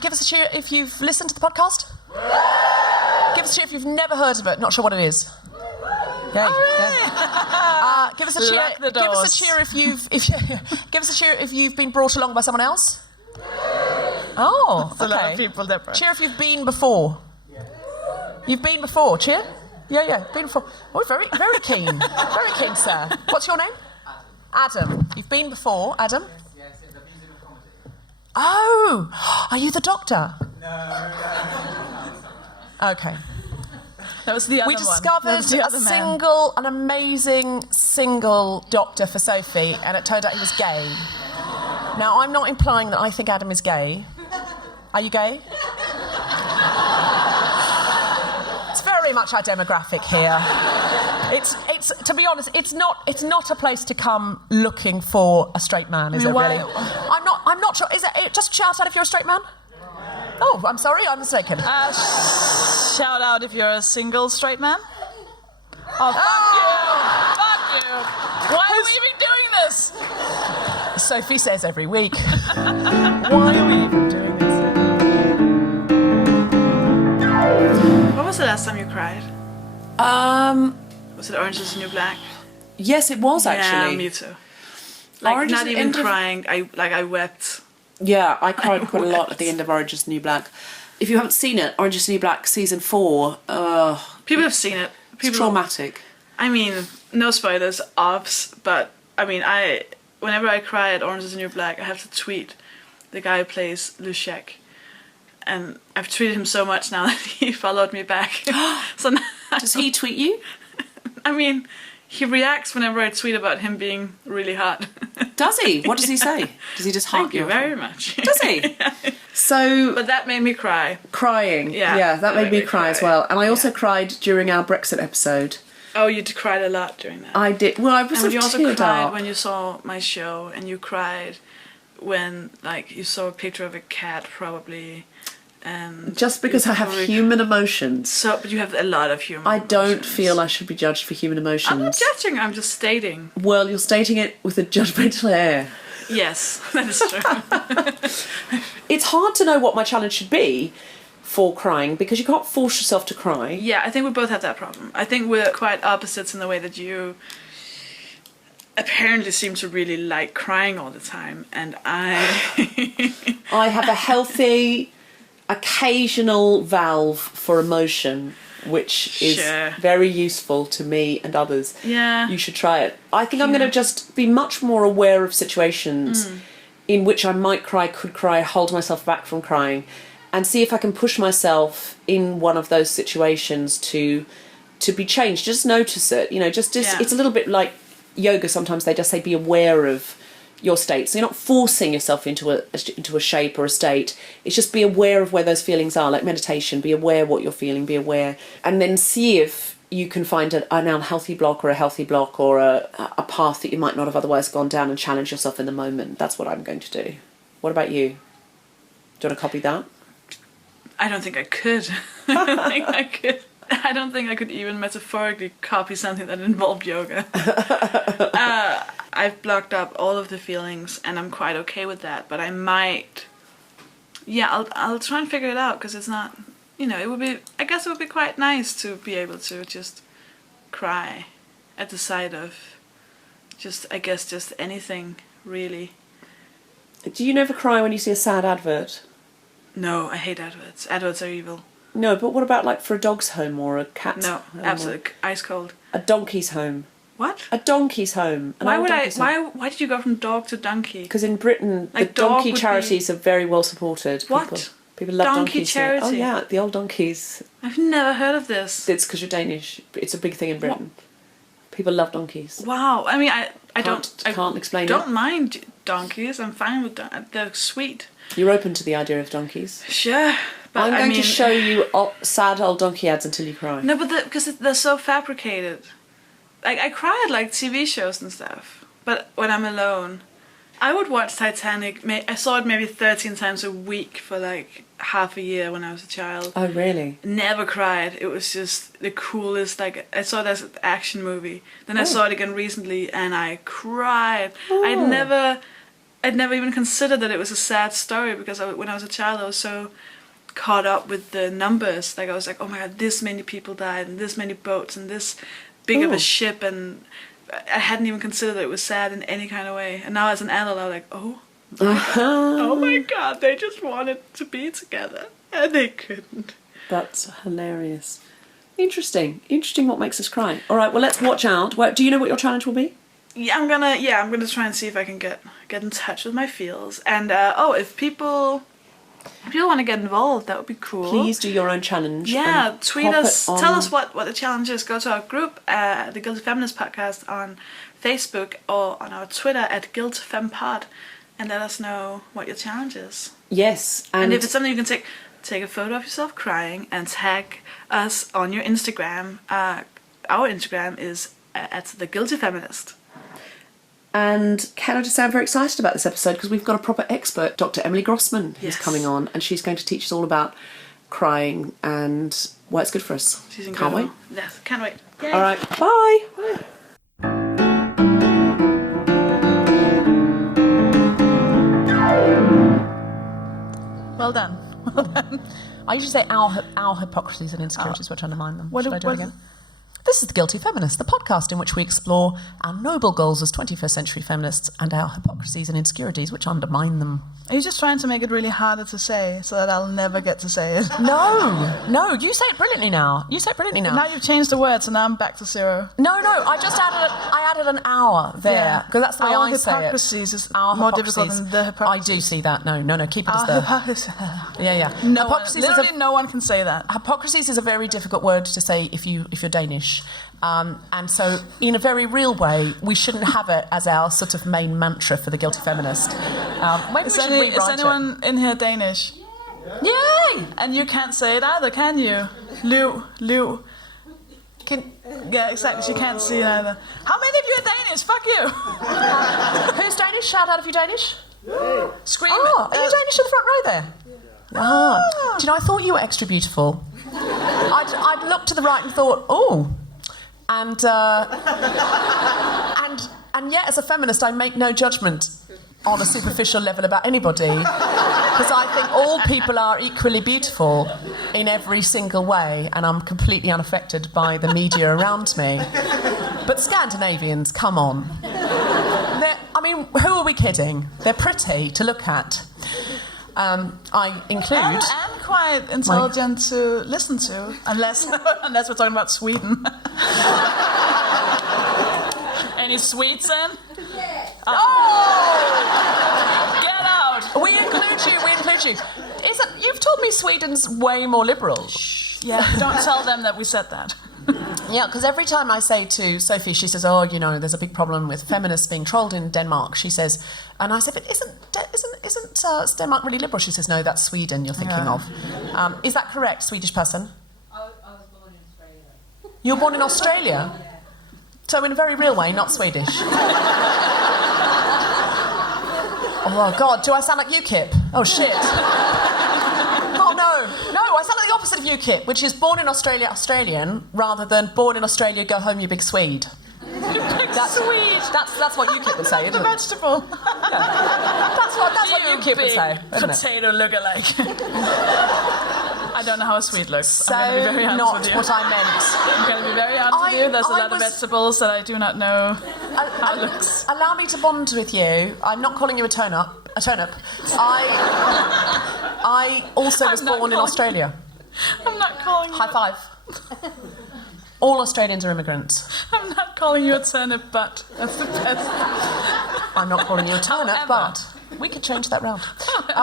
Give us a cheer if you've listened to the podcast. Give us a cheer if you've never heard of it. Not sure what it is. Yeah. Give us a cheer. Give us a cheer give us a cheer if you've been brought along by someone else. Oh, okay. A lot of people, Deborah. Cheer if you've been before. You've been before. Cheer. Yeah. Been before. Oh, very keen. Very keen, sir. What's your name? Adam. You've been before, Adam. Yes, the Museum of Comedy. Oh, are you the doctor? No. Okay. That was the other one. We discovered an amazing single doctor for Sophie, and it turned out he was gay. Now, I'm not implying that I think Adam is gay. Are you gay? It's very much our demographic here. It's to be honest, it's not a place to come looking for a straight man, is it really? I'm not sure. Is it just shout out if you're a straight man? Oh, I'm sorry, I'm mistaken. Shout out if you're a single straight man. Oh, fuck you! Why are we even doing this? Sophie says every week. Why are we even doing this? What was the last time you cried? Was it Orange Is the New Black? Yes, it was actually. Yeah, me too. Like, not even crying. I wept. Yeah, I cried quite a lot at the end of Orange Is the New Black. If you haven't seen it, Orange Is the New Black season 4. People have seen it. It's traumatic. I mean, no spoilers, obs, but I mean, whenever I cry at Orange Is the New Black, I have to tweet the guy who plays Lushek. And I've tweeted him so much now that he followed me back. So now Does he tweet you? I mean, he reacts whenever I tweet about him being really hot. Does he? What does he say? Does he just Thank you very much. Does he? So, but that made me cry. Crying. Yeah, that made me cry as well. And I also cried during our Brexit episode. Oh, you cried a lot during that. I did. Well, I was and you also cried when you saw my show, and you cried when, like, you saw a picture of a cat, probably. And just because I have human emotions. So, but you have a lot of human I don't emotions. feel I should be judged for human emotions. I'm not judging, I'm just stating. Well, you're stating it with a judgmental air. Yes, that is true. It's hard to know what my challenge should be for crying, because you can't force yourself to cry. Yeah, I think we both have that problem. I think we're quite opposites in the way that you apparently seem to really like crying all the time, and I have a healthy occasional valve for emotion, which is very useful to me and others. Yeah. You should try it. I think I'm going to just be much more aware of situations in which I might cry, could cry, hold myself back from crying, and see if I can push myself in one of those situations to be changed. Just notice it. You know, just it's a little bit like yoga. Sometimes they just say be aware of your state. So you're not forcing yourself into a shape or a state. It's just be aware of where those feelings are, like meditation. Be aware what you're feeling, be aware. And then see if you can find an unhealthy block or a healthy block, or a path that you might not have otherwise gone down, and challenge yourself in the moment. That's what I'm going to do. What about you? Do you want to copy that? I don't think I could. I don't think I could. I don't think I could even metaphorically copy something that involved yoga. I've blocked up all of the feelings, and I'm quite okay with that. But I might, I'll try and figure it out, because it's not, it would be. I guess it would be quite nice to be able to just cry at the sight of just anything really. Do you never cry when you see a sad advert? No, I hate adverts. Adverts are evil. No, but what about like for a dog's home or a cat's home? No, absolutely ice cold. A donkey's home. What? A donkey's home. Why did you go from dog to donkey? Because in Britain, like, the donkey charities are very well supported. What? People love donkey donkeys. Charity? Oh yeah, the old donkeys. I've never heard of this. It's because you're Danish. It's a big thing in Britain. What? People love donkeys. Wow. I mean, I can't explain it. Don't mind donkeys. I'm fine with them. They're sweet. You're open to the idea of donkeys? Sure. But I'm going to show you sad old donkey ads until you cry. No, but because they're so fabricated. Like, I cry at like TV shows and stuff. But when I'm alone, I would watch Titanic. I saw it maybe 13 times a week for like half a year when I was a child. Oh, really? Never cried. It was just the coolest. Like, I saw it as an action movie. Then I saw it again recently, and I cried. I I'd never even considered that it was a sad story because when I was a child, I was so caught up with the numbers. Like I was like, oh my god, this many people died, and this many boats, and this big of a ship, and I hadn't even considered that it was sad in any kind of way. And now as an adult, I'm like, oh my god, they just wanted to be together, and they couldn't. That's hilarious. Interesting what makes us cry. All right, well, let's watch out. Do you know what your challenge will be? Yeah, I'm gonna try and see if I can get in touch with my feels. And if people want to get involved, that would be cool. Please do your own challenge. Yeah, tweet us, tell us what the challenge is. Go to our group, the Guilty Feminist Podcast on Facebook, or on our Twitter at GuiltFemPod, and let us know what your challenge is. Yes, and if it's something you can take a photo of yourself crying and tag us on your Instagram. Our Instagram is at the Guilty Feminist. And can I just say I'm very excited about this episode because we've got a proper expert, Dr Emily Grossman, who's coming on, and she's going to teach us all about crying and why it's good for us. She's incredible. Can't wait. Yes, can't wait. Yay. All right, bye. Well done. I usually say our hypocrisies and insecurities which undermine them. Should I do it again? This is The Guilty Feminist, the podcast in which we explore our noble goals as 21st century feminists and our hypocrisies and insecurities which undermine them. Are you just trying to make it really harder to say so that I'll never get to say it? No, you say it brilliantly now. Now you've changed the word, so now I'm back to zero. No, I just added an hour there, because that's the way I say it. Our hypocrisies is Our more hypocrisies. difficult than the hypocrisy. I do see that. No, keep it as the... Yeah. Literally no one can say that. Hypocrisies is a very difficult word to say if you're Danish. And so, in a very real way, we shouldn't have it as our sort of main mantra for the Guilty Feminist. Maybe we should rewrite it. Is anyone in here Danish? Yay! And you can't say it either, can you? Liv. Yeah, exactly. She can't see it either. How many of you are Danish? Fuck you. Who's Danish? Shout out if you're Danish. Scream Oh, it. are you Danish in the front row there? Do you know, I thought you were extra beautiful. I'd looked to the right and thought, oh. And yet, as a feminist, I make no judgment on a superficial level about anybody, because I think all people are equally beautiful in every single way, and I'm completely unaffected by the media around me. But Scandinavians, come on. Who are we kidding? They're pretty to look at. I include... And quite intelligent to listen to, unless we're talking about Sweden. Any Swedes in? Get out! We include you. You've told me Sweden's way more liberal. Yeah, don't tell them that we said that. Yeah, because every time I say to Sophie, she says, "Oh, there's a big problem with feminists being trolled in Denmark." She says, and I say, "But isn't Denmark really liberal?" She says, "No, that's Sweden you're thinking of." Is that correct, Swedish person? I was born in Australia. You were born in Australia? Yeah. So in a very real way, not Swedish. Oh God, do I sound like UKIP? Oh shit. Oh no, I sound like the opposite of UKIP, which is born in Australia, Australian, rather than born in Australia, go home, you big Swede. That's what UKIP would say, isn't it? Vegetable. Yeah. That's what UKIP would say, isn't it? Potato lookalike. I don't know how a Swede looks. So I'm gonna be very honest with you. what I meant. I'm going to be very honest with you. There's a lot of vegetables that I do not know how it looks. Allow me to bond with you. I'm not calling you a turnip. I also was born in Australia. I'm not calling you... High five. All Australians are immigrants. I'm not calling you a turnip, but that's the best. I'm not calling you a turnip, but we could change that round.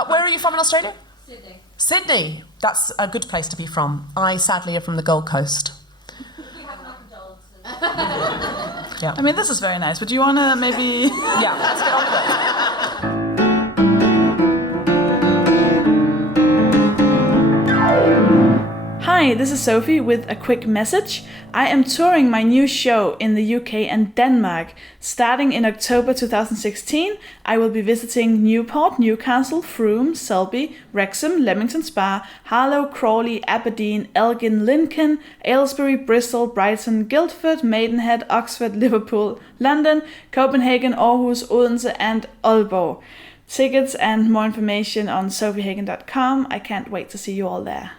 Where are you from in Australia? Sydney. Sydney. That's a good place to be from. I sadly are from the Gold Coast. We have McDonald's. Yeah. I mean, this is very nice, but do you want to maybe... Yeah, let's get on with it. Hi, this is Sophie with a quick message. I am touring my new show in the UK and Denmark. Starting in October 2016, I will be visiting Newport, Newcastle, Frome, Selby, Wrexham, Leamington Spa, Harlow, Crawley, Aberdeen, Elgin, Lincoln, Aylesbury, Bristol, Brighton, Guildford, Maidenhead, Oxford, Liverpool, London, Copenhagen, Aarhus, Odense and Aalborg. tickets and more information on sophiehagen.com. I can't wait to see you all there.